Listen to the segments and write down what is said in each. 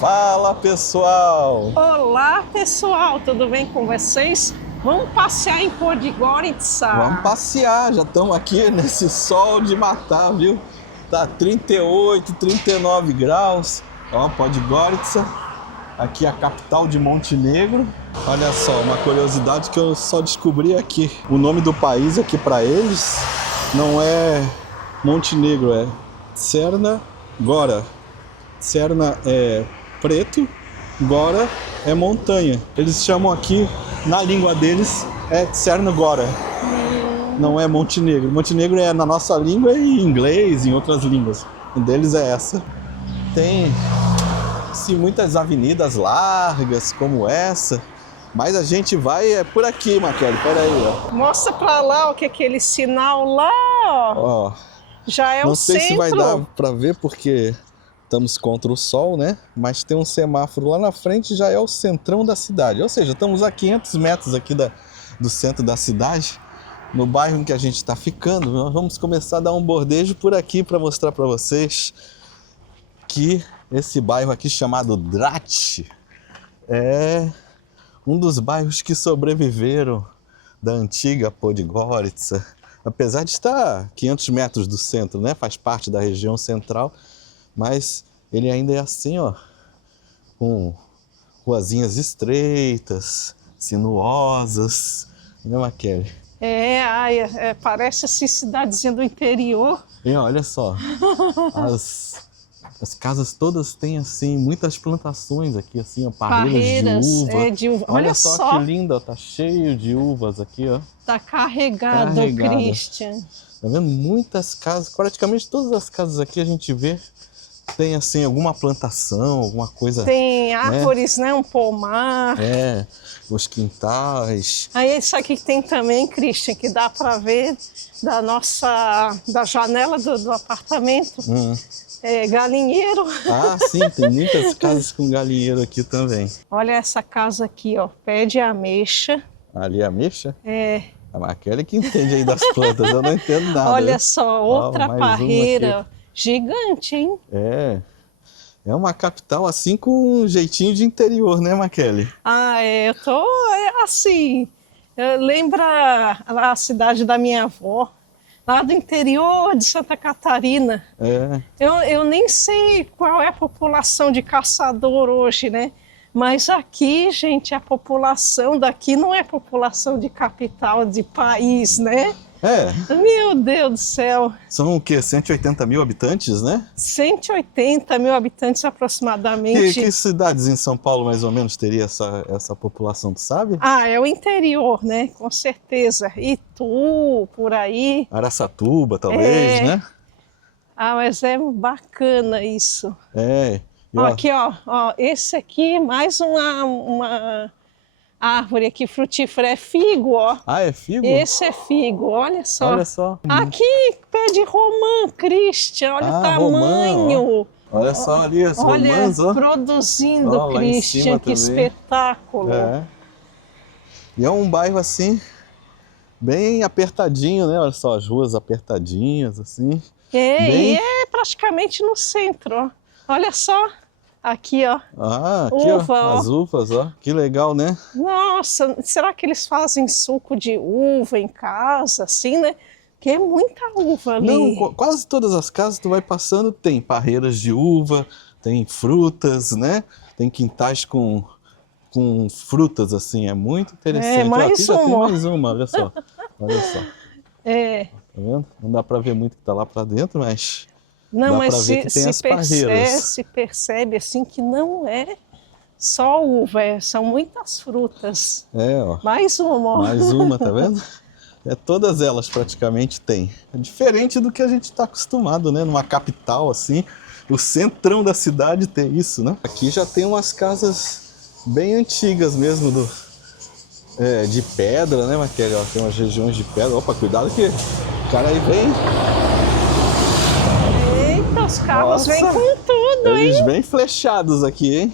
Fala, pessoal! Olá, pessoal, tudo bem com vocês? Vamos passear em Podgorica. Vamos passear, já estamos aqui nesse sol de matar, viu? Tá 38, 39 graus. Ó, Podgorica, aqui a capital de Montenegro. Olha só, uma curiosidade que eu só descobri aqui. O nome do país aqui para eles não é Montenegro, é Crna Gora. Crna é preto, Gora é montanha. Eles chamam aqui, na língua deles, é Crna Gora. Não é Montenegro. Montenegro é na nossa língua e em inglês, em outras línguas. O deles é essa. Tem sim, muitas avenidas largas como essa, mas a gente vai por aqui, Maquele. Pera aí, ó. Mostra pra lá o que é aquele sinal lá, ó. Ó, já é não o sei centro. se vai dar pra ver porque estamos contra o sol, né? Mas tem um semáforo lá na frente, já é o centrão da cidade. Ou seja, estamos a 500 metros aqui do centro da cidade, no bairro em que a gente está ficando. Nós vamos começar a dar um bordejo por aqui para mostrar para vocês que esse bairro aqui chamado Drać é um dos bairros que sobreviveram da antiga Podgorica. Apesar de estar a 500 metros do centro, né? Faz parte da região central. Mas ele ainda é assim, ó, com ruazinhas estreitas, sinuosas, né, Maquele? Parece assim cidadezinha do interior. E olha só, as casas todas têm assim muitas plantações aqui, assim, ó, parreiras de uva. Olha só que linda, ó, tá cheio de uvas aqui, ó. Tá carregado, Christian. Tá vendo? Muitas casas, praticamente todas as casas aqui a gente vê tem assim alguma plantação, alguma coisa. Tem árvores, né? Um pomar. É, os quintais. Aí isso aqui que tem também, Christian, que dá para ver da janela do apartamento. É, galinheiro. Ah, sim, tem muitas casas com galinheiro aqui também. Olha essa casa aqui, ó, pé de ameixa. Ali é ameixa? É. A Maquele que entende aí das plantas, eu não entendo nada. Olha só, outra parreira. Gigante, hein? É uma capital assim com um jeitinho de interior, né, Maquele? Eu tô assim, lembra a cidade da minha avó, lá do interior de Santa Catarina. Eu nem sei qual é a população de caçador hoje, né? Mas aqui, gente, a população daqui não é população de capital, de país, né? Meu Deus do céu. São o quê? 180 mil habitantes, né? 180 mil habitantes aproximadamente. Que cidades em São Paulo mais ou menos teria essa população, tu sabe? É o interior, né? Com certeza. Itu, por aí. Araçatuba, talvez, né? Mas é bacana isso. Aqui, ó, esse aqui, mais uma árvore aqui frutífera, é figo, ó. É figo? Esse é figo, olha só. Olha só. Aqui, pé de romã, Christian, olha o tamanho. Romã, olha só ali as romãs, ó. Produzindo, Christian, que espetáculo. E é um bairro assim, bem apertadinho, né? Olha só, as ruas apertadinhas, assim. E é praticamente no centro, ó. Olha só. Aqui, ó. Aqui, uva, ó. As uvas, ó. Que legal, né? Nossa, será que eles fazem suco de uva em casa, assim, né? Que é muita uva ali. Não, quase todas as casas tu vai passando, tem parreiras de uva, tem frutas, né? Tem quintais com frutas, assim, é muito interessante. Mais aqui já tem mais uma, olha só. Olha só. Tá vendo? Não dá pra ver muito que tá lá pra dentro, mas... Não, mas se percebe assim que não é só uva, são muitas frutas. Ó. Mais uma, ó. Mais uma, tá vendo? Todas elas praticamente tem. É diferente do que a gente está acostumado, né? Numa capital assim, o centrão da cidade tem isso, né? Aqui já tem umas casas bem antigas mesmo, de pedra, né, Maquele? Ó, tem umas regiões de pedra. Opa, cuidado que o cara aí vem. Os carros vêm com tudo, hein? Eles bem flechados aqui, hein?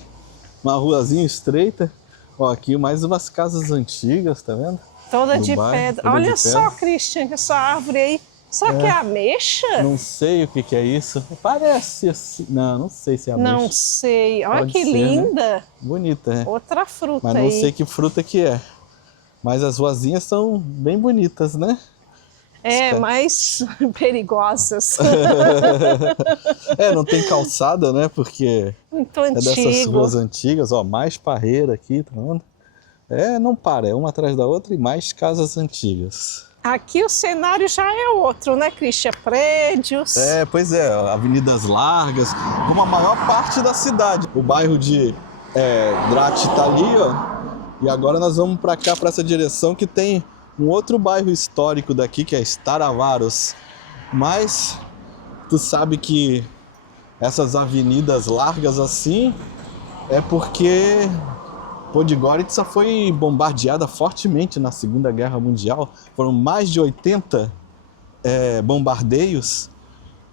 Uma ruazinha estreita. Ó, aqui mais umas casas antigas, tá vendo? Toda de pedra. Olha só, Christian, essa árvore aí Será que é ameixa? Não sei o que é isso. Parece assim. Não sei se é ameixa. Não sei. Olha Pode que ser, linda. Né? Bonita, né? Outra fruta Mas não aí. sei que fruta que é. Mas as ruazinhas são bem bonitas, né? Mais perigosas. Não tem calçada, né? Porque Muito é dessas antigo. ruas antigas. Ó, mais parreira aqui, tá vendo? Não para, é uma atrás da outra e mais casas antigas. Aqui o cenário já é outro, né, Christian? Prédios. Pois é, avenidas largas, como a maior parte da cidade. O bairro de Drati tá ali, ó. E agora nós vamos para cá, para essa direção, que tem um outro bairro histórico daqui, que é Staravaros. Mas tu sabe que essas avenidas largas assim é porque Podgorica foi bombardeada fortemente na Segunda Guerra Mundial. Foram mais de 80 bombardeios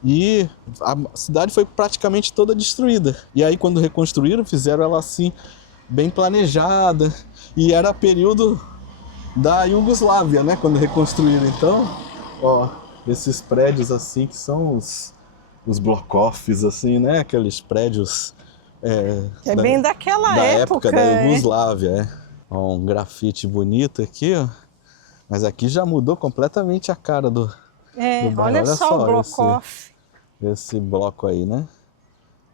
e a cidade foi praticamente toda destruída. E aí quando reconstruíram, fizeram ela assim, bem planejada. E era período da Iugoslávia, né? Quando reconstruíram. Então, ó, esses prédios assim que são os block-offs, assim, né? Aqueles prédios... bem daquela época da Iugoslávia, Ó, um grafite bonito aqui, ó. Mas aqui já mudou completamente a cara do bairro. Olha só o block-off. Esse bloco aí, né?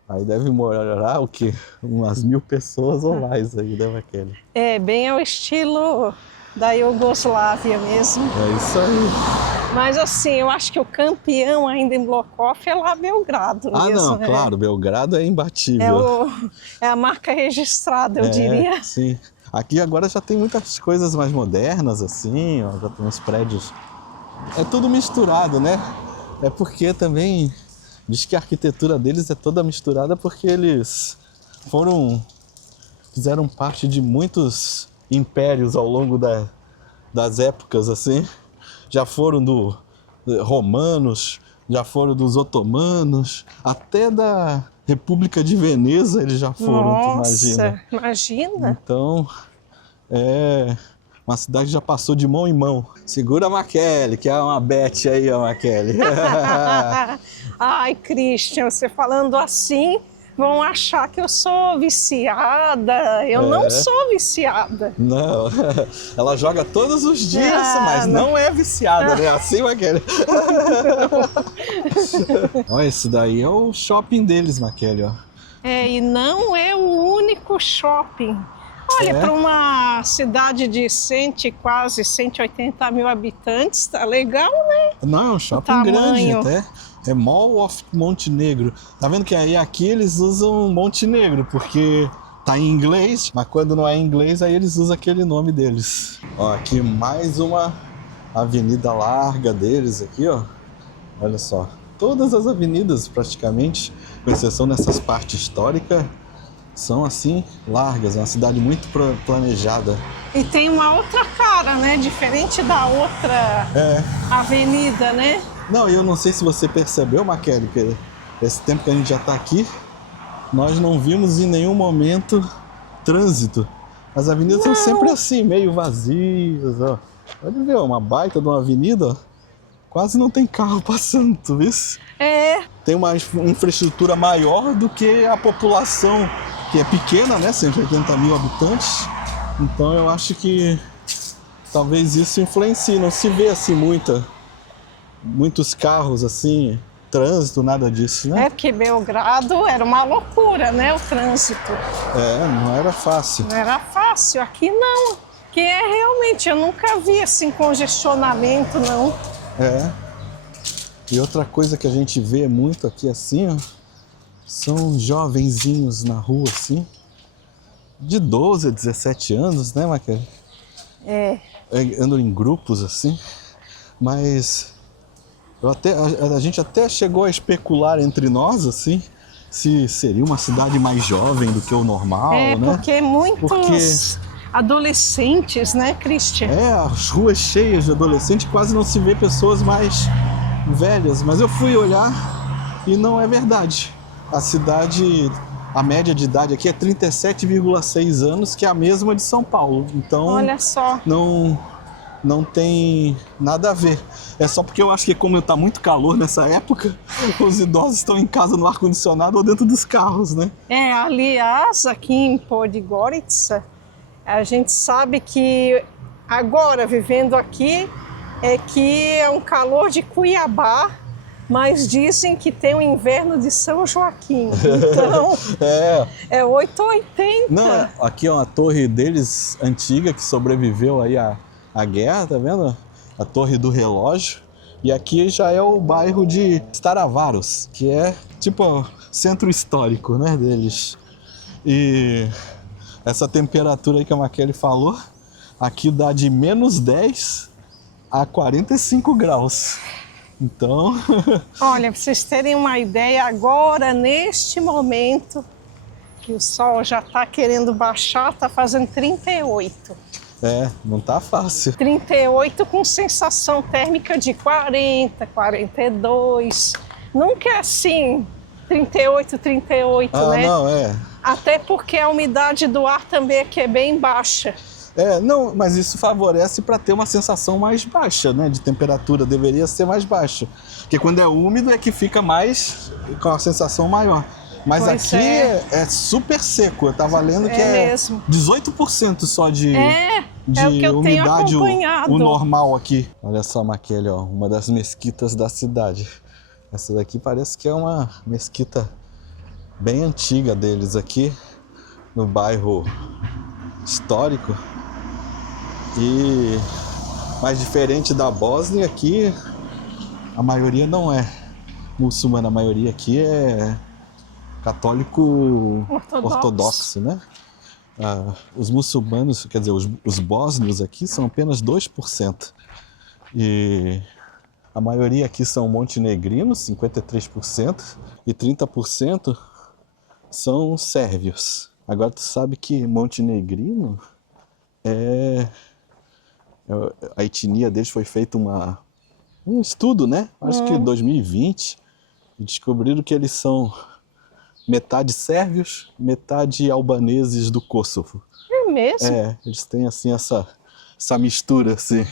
Aí deve morar o quê? Umas 1000 pessoas ou mais aí, deve aquele. Bem ao estilo da Iugoslávia mesmo. É isso aí. Mas assim, eu acho que o campeão ainda em block-off é lá Belgrado mesmo. Não, claro, Belgrado é imbatível. É a marca registrada, eu diria. Sim. Aqui agora já tem muitas coisas mais modernas, assim, ó, já tem uns prédios. É tudo misturado, né? É porque também diz que a arquitetura deles é toda misturada porque eles fizeram parte de muitos impérios ao longo das épocas, assim. Já foram romanos, já foram dos otomanos, até da República de Veneza eles já foram. Nossa, imagina. Então, uma cidade que já passou de mão em mão. Segura a Maquele, que é uma Beth aí, a Maquele. Ai, Christian, você falando assim, vão achar que eu sou viciada. Eu não sou viciada. Não, ela joga todos os dias, mas não é viciada, né? Assim, Maquele. Olha, esse daí é o shopping deles, Maquele, ó. E não é o único shopping. Olha, para uma cidade de quase 180 mil habitantes, tá legal, né? Não, é um shopping grande até. É Mall of Montenegro. Tá vendo que aí aqui eles usam Montenegro, porque tá em inglês, mas quando não é em inglês, aí eles usam aquele nome deles. Ó, aqui mais uma avenida larga deles aqui, ó. Olha só. Todas as avenidas, praticamente, com exceção dessas partes históricas, são assim, largas. É uma cidade muito planejada. E tem uma outra cara, né? Diferente da outra avenida, né? Não, eu não sei se você percebeu, Maquele, que esse tempo que a gente já está aqui, nós não vimos em nenhum momento trânsito. As avenidas são sempre assim, meio vazias, ó. Pode ver, uma baita de uma avenida, ó. Quase não tem carro passando, tu viu? Tem uma infraestrutura maior do que a população, que é pequena, né? 180 mil habitantes. Então eu acho que talvez isso influencie. Não se vê assim muitos carros assim, trânsito, nada disso, né? Porque Belgrado era uma loucura, né? O trânsito. Não era fácil. Não era fácil. Aqui não. Que realmente, eu nunca vi assim congestionamento, não. E outra coisa que a gente vê muito aqui assim, ó, são jovenzinhos na rua assim, de 12 a 17 anos, né, Maquele? Andam em grupos assim, mas a gente até chegou a especular entre nós assim, se seria uma cidade mais jovem do que o normal, né? Porque muitos adolescentes, né, Christian? As ruas cheias de adolescentes, quase não se vê pessoas mais velhas, mas eu fui olhar e não é verdade. A cidade, a média de idade aqui é 37,6 anos, que é a mesma de São Paulo. Então, olha só. Não não tem nada a ver. É só porque eu acho que como tá muito calor nessa época, os idosos estão em casa no ar-condicionado ou dentro dos carros, né? Aliás, aqui em Podgorica, a gente sabe que agora, vivendo aqui, que é um calor de Cuiabá, mas dizem que tem o inverno de São Joaquim. Então, é 880. Não, aqui é uma torre deles antiga que sobreviveu aí à guerra, tá vendo? A Torre do Relógio. E aqui já é o bairro de Staravaros, que é tipo centro histórico, né, deles. E essa temperatura aí que a Maquele falou, aqui dá de -10 a 45 graus. Então... Olha, pra vocês terem uma ideia, agora, neste momento, que o sol já tá querendo baixar, tá fazendo 38. Não tá fácil. 38 com sensação térmica de 40, 42. Nunca é assim, 38, 38, né? Não, Até porque a umidade do ar também aqui é bem baixa. Não, mas isso favorece para ter uma sensação mais baixa, né? De temperatura, deveria ser mais baixa. Porque quando é úmido é que fica mais, com a sensação maior. Mas pois aqui é super seco. Eu tava lendo que é mesmo. 18% só de o que eu umidade, tenho acompanhado. o normal aqui. Olha só, Maquele, ó, uma das mesquitas da cidade. Essa daqui parece que é uma mesquita bem antiga deles aqui, no bairro histórico. E mais diferente da Bósnia, aqui a maioria não é muçulmana, a maioria aqui é católico ortodoxo, né? Os muçulmanos, quer dizer, os bósnios aqui são apenas 2%. E a maioria aqui são montenegrinos, 53%, e 30% são sérvios. Agora tu sabe que montenegrino a etnia deles foi feito um estudo, né? Acho que em 2020, e descobriram que eles são metade sérvios, metade albaneses do Kosovo. É mesmo? Eles têm assim essa mistura assim.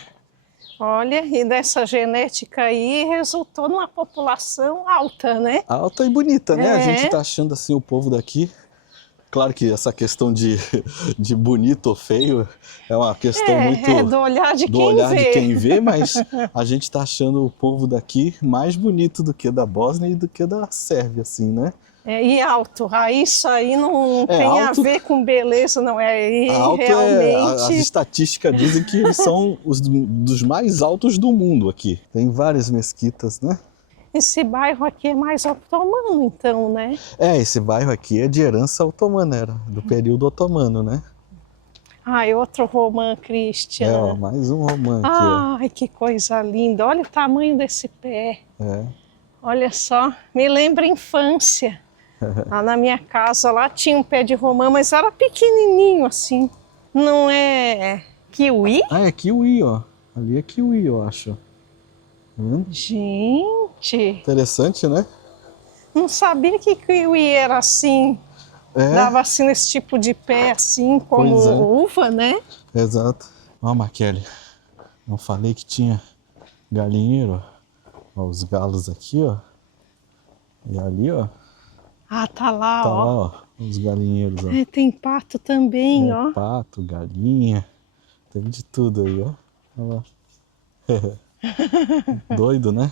Olha, e dessa genética aí resultou numa população alta, né? Alta e bonita, né? A gente tá achando assim o povo daqui. Claro que essa questão de bonito ou feio é uma questão muito do olhar de quem vê, mas a gente tá achando o povo daqui mais bonito do que da Bósnia e do que da Sérvia, assim, né? E alto, isso aí não tem alto, a ver com beleza, não é? Alto realmente... as estatísticas dizem que eles são dos mais altos do mundo aqui. Tem várias mesquitas, né? Esse bairro aqui é mais otomano, então, né? Esse bairro aqui é de herança otomana, era do período otomano, né? Outro romã, Cristian. Mais um romã aqui. Ai, que coisa linda. Olha o tamanho desse pé. É. Olha só, me lembra a infância. Lá na minha casa, lá tinha um pé de romã, mas era pequenininho assim. Não é kiwi? É kiwi, ó. Ali é kiwi, eu acho. Gente! Interessante, né? Não sabia que kiwi era assim. Dava assim nesse tipo de pé, assim, como uva, né? Exato. Ó, Maquele, não falei que tinha galinheiro? Ó, os galos aqui, ó. E ali, ó. Tá lá, ó. Lá, ó. Os galinheiros, ó. Tem pato também, ó. Pato, galinha. Tem de tudo aí, ó. Olha lá. Doido, né?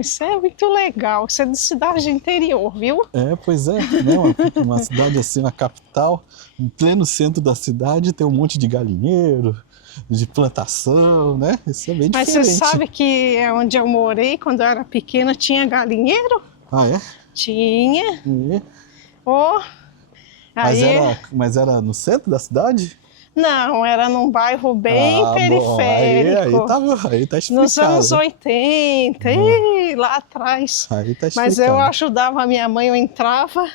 Isso é muito legal. Isso é de cidade interior, viu? Pois é. Né? Uma cidade assim, uma capital, em pleno centro da cidade, tem um monte de galinheiro, de plantação, né? Isso é bem diferente. Mas você sabe que onde eu morei, quando eu era pequena, tinha galinheiro? É? Tinha. Mas era no centro da cidade? Não, era num bairro bem periférico. Bom, aí tá explicado. Nos anos 80, lá atrás. Aí tá explicado. Mas eu ajudava a minha mãe, eu entrava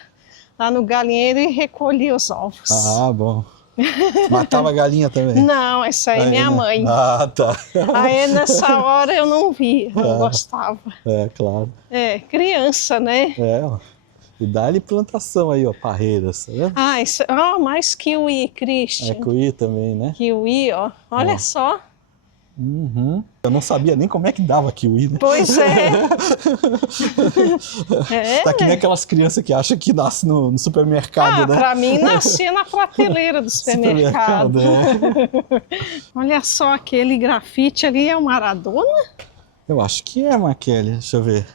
lá no galinheiro e recolhia os ovos. Bom. Matava a galinha também? Não, essa aí é minha mãe. Tá. Aí nessa hora eu não via, não gostava. Claro. Criança, né? Ó. E dá-lhe plantação aí, ó, parreiras, né? Mais kiwi, Cristian. Kiwi também, né? Kiwi, ó. Olha só. Uhum. Eu não sabia nem como é que dava kiwi, né? Pois é. Tá que nem aquelas crianças que acham que nasce no supermercado, né? Pra mim nascia na prateleira do supermercado. Olha só, aquele grafite ali é o Maradona? Eu acho que é, Maquele, deixa eu ver.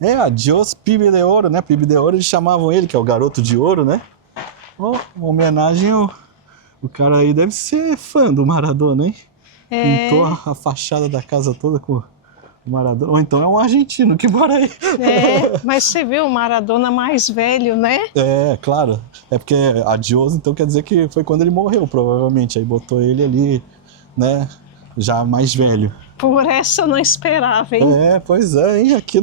É, Adiós Pibe de Ouro, né? Pibe de Ouro eles chamavam ele, que é o garoto de ouro, né? Oh, uma homenagem ao... O cara aí deve ser fã do Maradona, hein? Pintou a fachada da casa toda com o Maradona. Ou então é um argentino que mora aí. É, mas você vê o Maradona mais velho, né? É, claro. É porque Adiós, então quer dizer que foi quando ele morreu, provavelmente. Aí botou ele ali, né? Já mais velho. Por essa eu não esperava, hein? É, pois é, hein? Aqui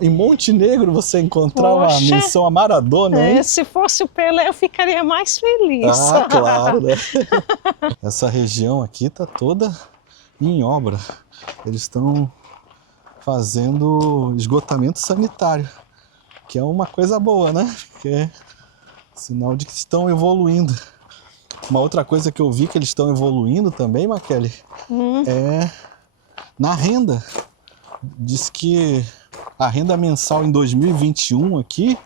em Montenegro você encontrar uma menção a Maradona, hein? Se fosse o Pelé, eu ficaria mais feliz. Ah, claro, né? Essa região aqui tá toda em obra. Eles estão fazendo esgotamento sanitário, que é uma coisa boa, né? Que é sinal de que estão evoluindo. Uma outra coisa que eu vi que eles estão evoluindo também, Maquele, é na renda. Diz que a renda mensal em 2021 aqui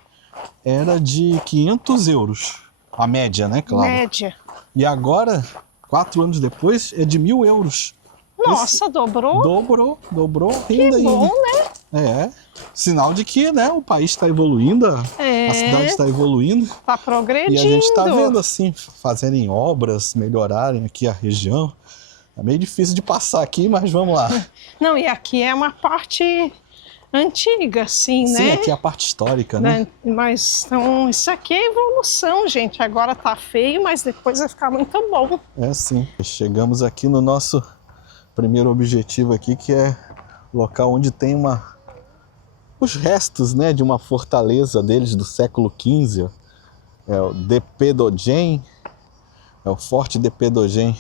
era de 500 euros. A média, né, claro? Média. E agora, 4 anos depois, é de 1.000 euros. Nossa, dobrou? Dobrou a Que renda bom, ainda. né? Sinal de que, né, o país está evoluindo, a cidade está evoluindo. Tá progredindo. E a gente está vendo, assim, fazerem obras, melhorarem aqui a região. É meio difícil de passar aqui, mas vamos lá. Não, e aqui é uma parte antiga, assim, né? Sim, aqui é a parte histórica, né? Mas então, isso aqui é evolução, gente. Agora tá feio, mas depois vai ficar muito bom. É, sim. Chegamos aqui no nosso primeiro objetivo aqui, que é o local onde tem os restos, né, de uma fortaleza deles do século XV. Ó. É o Depedogem, é o Forte Depedogem.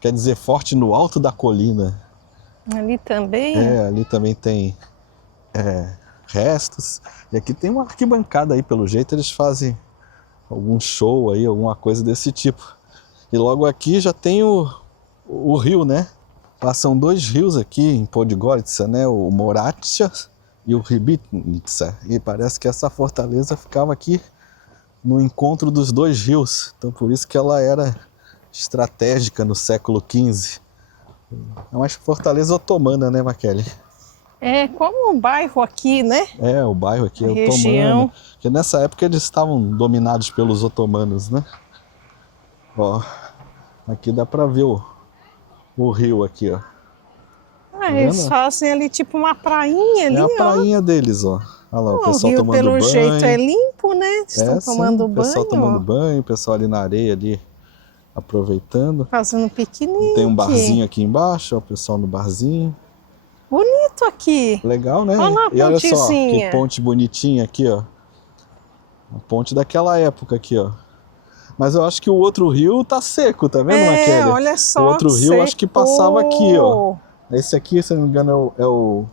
Quer dizer, forte no alto da colina. Ali também? Ali também tem restos. E aqui tem uma arquibancada aí, pelo jeito eles fazem algum show aí, alguma coisa desse tipo. E logo aqui já tem o rio, né? Passam 2 rios aqui em Podgorica, né? O Moratia e o Ribitnica. E parece que essa fortaleza ficava aqui no encontro dos 2 rios. Então por isso que ela era estratégica no século XV. É uma fortaleza otomana, né, Maquele? É como um bairro aqui, né? É, o bairro aqui é região. Otomano. Porque nessa época eles estavam dominados pelos otomanos, né? Ó, aqui dá pra ver o rio aqui, ó. Eles fazem ali tipo uma prainha ali, ó. É a prainha deles, ó. Olha lá, o pessoal rio, tomando banho. pelo jeito é limpo, né? Estão tomando banho. O pessoal tomando banho, o pessoal ali na areia ali aproveitando. Fazendo piquenique. Tem um barzinho aqui embaixo, ó, o pessoal no barzinho. Bonito aqui. Legal, né? Olha lá a e olha só, pontezinha. que ponte bonitinha aqui, ó. A ponte daquela época aqui, ó. Mas eu acho que o outro rio tá seco, tá vendo, Maquele? Olha só. O outro rio acho que passava aqui, ó. Esse aqui, se não me engano, é o...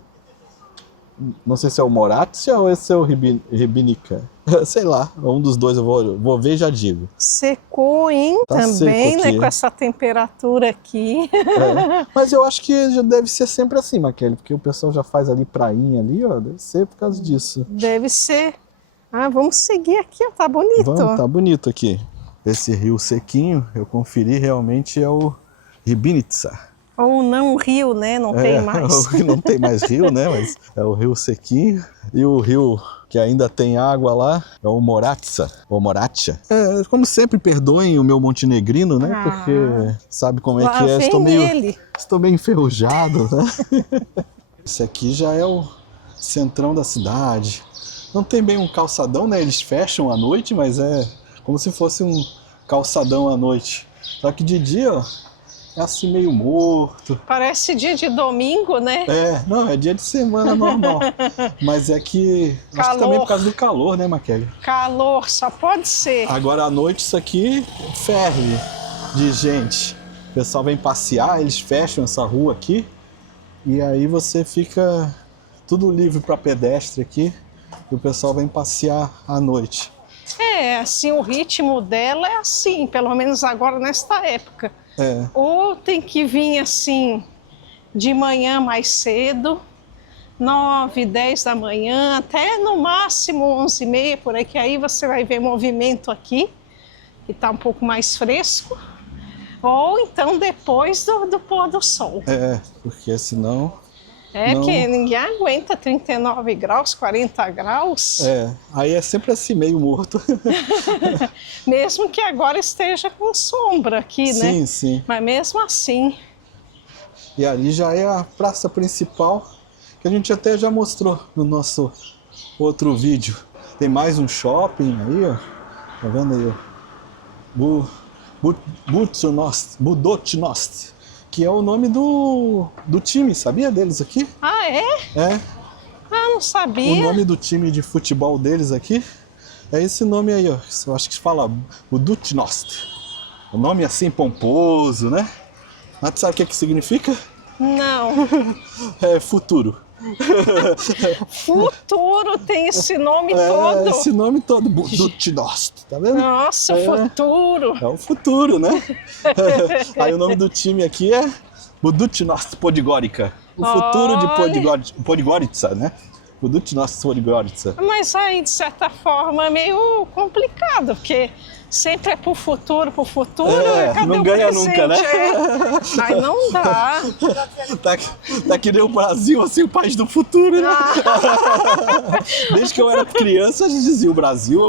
Não sei se é o Moratia ou esse é o Ribitnica. Sei lá, um dos dois eu vou ver e já digo. Secou, hein? Tá também, seco né? aqui. Com essa temperatura aqui. Mas eu acho que já deve ser sempre assim, Maquele, porque o pessoal já faz ali prainha ali, ó. Deve ser por causa disso. Deve ser. Vamos seguir aqui, ó. Tá bonito. Vamos, tá bonito aqui. Esse rio sequinho, eu conferi, realmente é o Ribitnica. Ou não rio, né? Não tem mais. Não tem mais rio, né? Mas é o rio sequinho. E o rio que ainda tem água lá é o Moratia. Ou Moratia. Como sempre, perdoem o meu montenegrino, né? Porque sabe como é que é. Estou meio enferrujado, né? Esse aqui já é o centrão da cidade. Não tem bem um calçadão, né? Eles fecham à noite, mas é como se fosse um calçadão à noite. Só que de dia, ó, é assim meio morto. Parece dia de domingo, né? Não, é dia de semana normal. Mas é que... Acho que também por causa do calor, né, Maquele? Calor, só pode ser. Agora à noite isso aqui ferve de gente. O pessoal vem passear, eles fecham essa rua aqui. E aí você fica tudo livre para pedestre aqui. E o pessoal vem passear à noite. Assim, o ritmo dela é assim, pelo menos agora nesta época. Ou tem que vir assim de manhã mais cedo, 9, 10 da manhã, até no máximo 11h30, por aí, que aí você vai ver movimento aqui, que está um pouco mais fresco, ou então depois do pôr do sol. Porque senão... que ninguém aguenta 39 graus, 40 graus. Aí é sempre assim, meio morto. Mesmo que agora esteja com sombra aqui, né? Sim, sim. Mas mesmo assim... E ali já é a praça principal, que a gente até já mostrou no nosso outro vídeo. Tem mais um shopping aí, ó. Tá vendo aí, ó? Budućnost, que é o nome do time, sabia deles aqui? Ah, é? É. Ah, não sabia. O nome do time de futebol deles aqui é esse nome aí, ó. Eu acho que se fala Budućnost. O nome assim pomposo, né? Mas tu sabe o que significa? Não. É futuro. Futuro tem esse nome todo. Esse nome todo, Budućnost, tá vendo? Nossa, futuro. É o futuro, né? Aí o nome do time aqui é Budućnost Podgorica. O futuro de Podgorica, né? Budućnost Podgorica. Mas aí, de certa forma, é meio complicado, porque sempre é pro futuro, cadê não o ganha presente? nunca, né? Aí não dá. Tá que nem o Brasil, assim, o país do futuro, né? Desde que eu era criança, a gente dizia, o Brasil é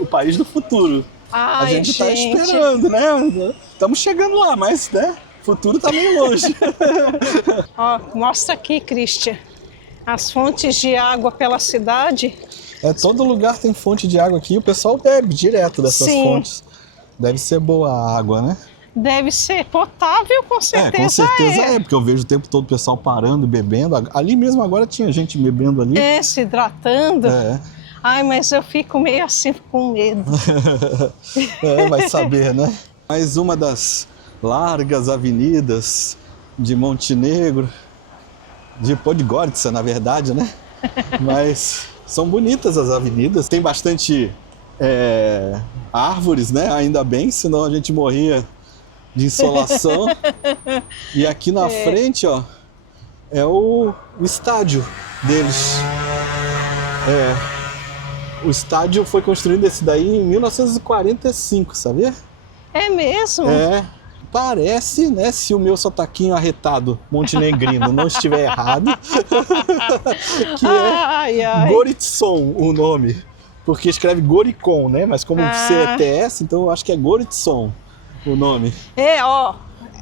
o país do futuro. A gente tá esperando, né? Estamos chegando lá, mas, né? O futuro tá meio longe. Ó, mostra aqui, Christian, as fontes de água pela cidade. Todo lugar tem fonte de água aqui, o pessoal bebe direto dessas fontes. Deve ser boa a água, né? Deve ser potável, com certeza. Com certeza porque eu vejo o tempo todo o pessoal parando, bebendo. Ali mesmo agora tinha gente bebendo ali. Se hidratando. Ai, mas eu fico meio assim com medo. Vai saber, né? Mais uma das largas avenidas de Montenegro, de Podgorica, na verdade, né? Mas são bonitas as avenidas, tem bastante árvores, né? Ainda bem, senão a gente morria de insolação. E aqui na frente, ó, é o estádio deles. O estádio foi construído esse daí em 1945, sabia? É mesmo? Parece, né, se o meu sotaquinho arretado montenegrino não estiver errado, que é Goritson o nome, porque escreve Goricon, né, mas como CTS, então eu acho que é Goritson o nome.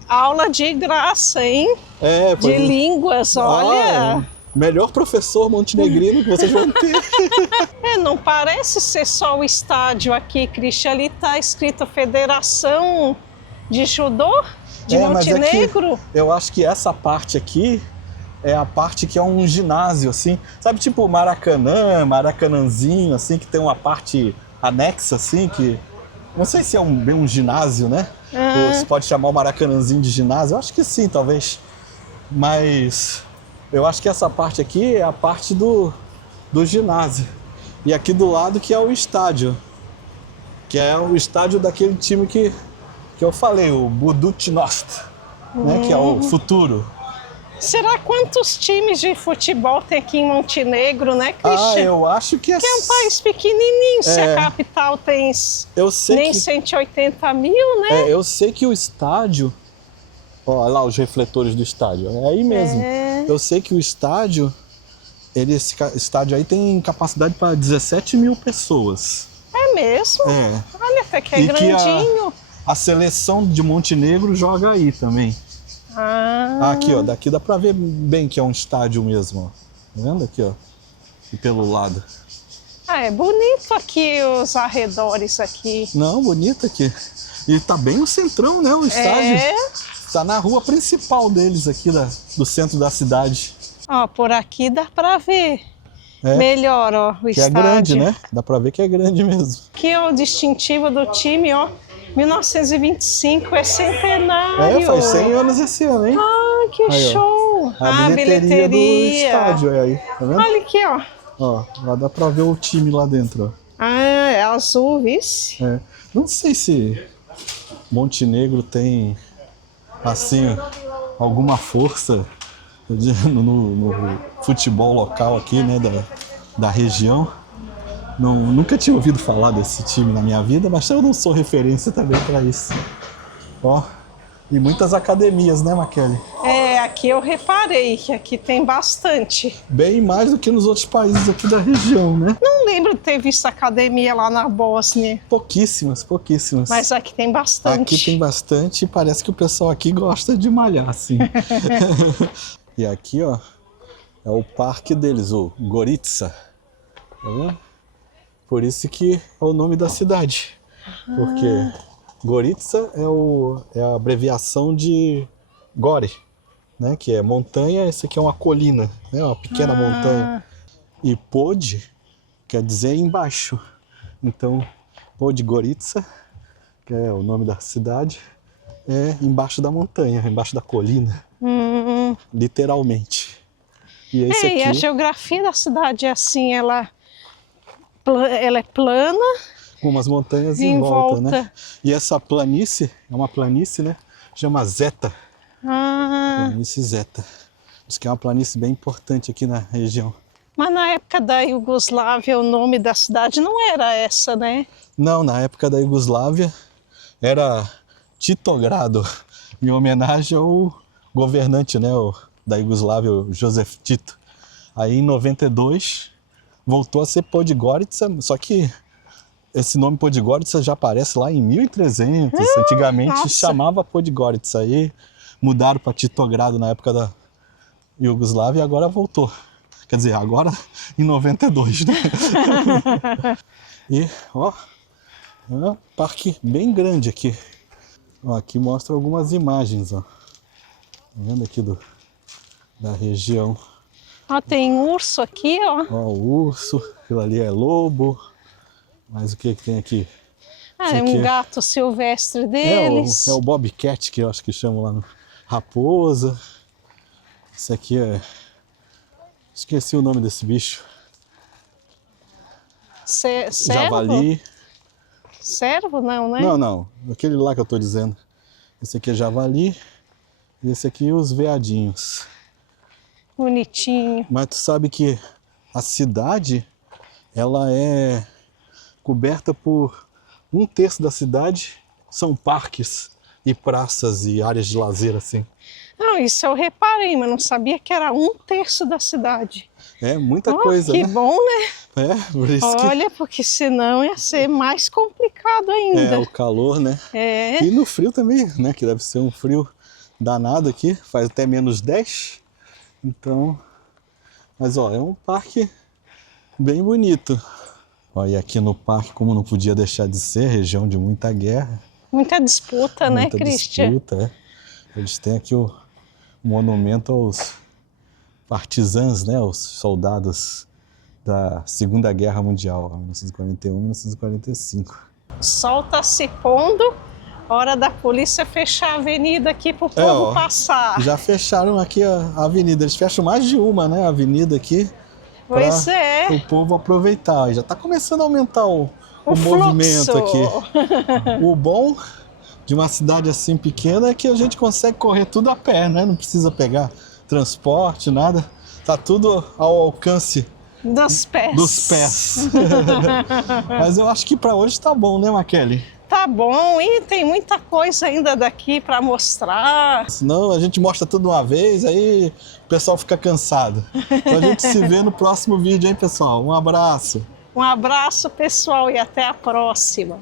Aula de graça, hein? De línguas, olha... Melhor professor montenegrino que vocês vão ter. Não parece ser só o estádio aqui, Christian, ali tá escrito Federação de Judô de Montenegro. Mas eu acho que essa parte aqui é a parte que é um ginásio, assim. Sabe, tipo Maracanãzinho, assim, que tem uma parte anexa, assim, que... Não sei se é bem um ginásio, né? Ou se pode chamar o Maracanãzinho de ginásio. Eu acho que sim, talvez. Mas eu acho que essa parte aqui é a parte do ginásio. E aqui do lado que é o estádio. Que é o estádio daquele time que eu falei, o Budućnost, né, que é o futuro. Será quantos times de futebol tem aqui em Montenegro, né, Christian? Eu acho que é um país pequenininho, se a capital tem nem 180 mil, né? Eu sei que o estádio, olha lá os refletores do estádio, é aí mesmo. Eu sei que o estádio, esse estádio aí tem capacidade para 17 mil pessoas. É mesmo? Olha, até que é grandinho. A seleção de Montenegro joga aí também. Aqui, ó, daqui dá pra ver bem que é um estádio mesmo, ó. Tá vendo aqui, ó? E pelo lado. É bonito aqui os arredores aqui. Não, bonito aqui. E tá bem no centrão, né, o estádio. Tá na rua principal deles aqui, do centro da cidade. Ó, por aqui dá pra ver melhor, ó, o estádio. É grande, né? Dá pra ver que é grande mesmo. Aqui é o distintivo do time, ó. 1925, é centenário. Faz 100 anos esse ano, hein? Que aí, show! A bilheteria do estádio aí, tá vendo? Olha aqui, ó. Ó, lá dá pra ver o time lá dentro, ó. É azul, vice? Não sei se Montenegro tem, assim, alguma força no futebol local aqui, né, da região. Nunca tinha ouvido falar desse time na minha vida, mas eu não sou referência também para isso. Ó, e muitas academias, né, Makele? Aqui eu reparei que aqui tem bastante. Bem mais do que nos outros países aqui da região, né? Não lembro de ter visto academia lá na Bósnia. Pouquíssimas. Mas aqui tem bastante. Aqui tem bastante e parece que o pessoal aqui gosta de malhar, assim. E aqui, ó, é o parque deles, o Goritsa. Tá vendo? Por isso que é o nome da cidade. Porque Goritsa é a abreviação de Gore, né? Que é montanha, essa aqui é uma colina, né? Uma pequena montanha. E Pod quer dizer embaixo. Então, Podgorica, que é o nome da cidade, é embaixo da montanha, embaixo da colina. Literalmente. E esse aqui... E a geografia da cidade é assim, ela é plana. Com umas montanhas em volta, né? E essa planície, é uma planície, né? Chama Zeta. Planície Zeta. Diz que é uma planície bem importante aqui na região. Mas na época da Iugoslávia o nome da cidade não era essa, né? Não, na época da Iugoslávia era Titogrado, em homenagem ao governante, né, da Iugoslávia, o Joseph Tito. Aí em 92 voltou a ser Podgorica, só que esse nome Podgorica já aparece lá em 1300. Antigamente chamava Podgorica, aí mudaram para Titogrado na época da Iugoslávia e agora voltou. Quer dizer, agora em 92, né? E, ó, é um parque bem grande aqui. Ó, aqui mostra algumas imagens, ó. Tá vendo aqui da região. Ó, tem urso aqui, ó. Ó, urso, aquilo ali é lobo. Mas o que tem aqui? É um gato silvestre deles. É o Bobcat, que eu acho que chamam lá no raposa. Esse aqui é... Esqueci o nome desse bicho. Cervo? Javali. Cervo não, né? Não. Aquele lá que eu tô dizendo. Esse aqui é javali. E esse aqui os veadinhos. Bonitinho. Mas tu sabe que a cidade, ela é coberta por 1/3 da cidade. São parques e praças e áreas de lazer, assim. Não, isso eu reparei, mas não sabia que era 1/3 da cidade. É muita coisa, que né? bom, né? É, por isso Olha, porque senão ia ser mais complicado ainda. É, o calor, né? É. E no frio também, né? Que deve ser um frio danado aqui, faz até -10. Então, mas ó, é um parque bem bonito. Ó, e aqui no parque, como não podia deixar de ser, região de muita guerra. Muita disputa, né, Christian? Muita disputa, é. Eles têm aqui o monumento aos partisãs, né, os soldados da Segunda Guerra Mundial, 1941 e 1945. O sol tá se pondo, hora da polícia fechar a avenida aqui pro povo passar. Já fecharam aqui a avenida, eles fecham mais de uma, né, avenida aqui. Pois é. O povo aproveitar. Já tá começando a aumentar o movimento aqui. O bom de uma cidade assim pequena é que a gente consegue correr tudo a pé, né? Não precisa pegar transporte, nada. Tá tudo ao alcance dos pés. Mas eu acho que para hoje tá bom, né, Makele? Tá bom, e tem muita coisa ainda daqui para mostrar. Senão a gente mostra tudo uma vez, aí o pessoal fica cansado. Então a gente se vê no próximo vídeo, hein, pessoal? Um abraço. Um abraço, pessoal, e até a próxima.